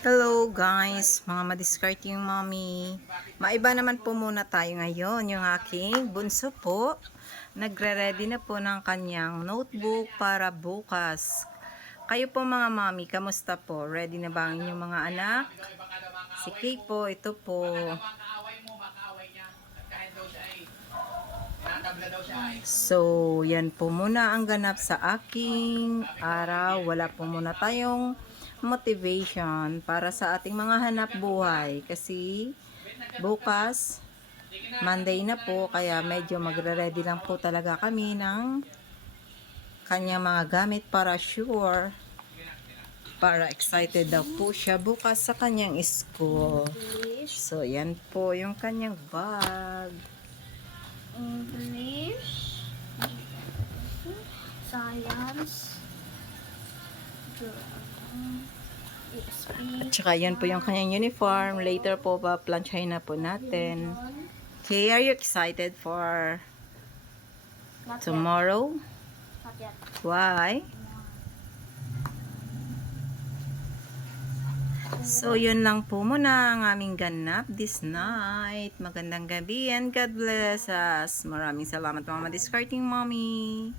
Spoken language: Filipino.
Hello guys, mga madiscarding mommy. Maiba naman po muna tayo ngayon. Yung aking bunso po, nagre-ready na po ng kanyang notebook para bukas. Kayo po mga mommy, kamusta po? Ready na ba ang inyong mga anak? Si Kay po, ito po. So, yan po muna ang ganap sa aking araw. Wala po muna tayong motivation para sa ating mga hanap buhay. Kasi bukas, Monday na po, kaya medyo magre-ready lang po talaga kami ng kanyang mga gamit para sure. Para excited daw po siya bukas sa kanyang school. So, yan po yung kanyang bag. English, Science, At saka yan po yung kanyang uniform. Later po pa planchahin na po natin. Okay, are you excited for tomorrow? Not yet. Why? So, yun lang po muna ang aming ganap this night. Magandang gabi and God bless us. Maraming salamat mga madiscarding mommy.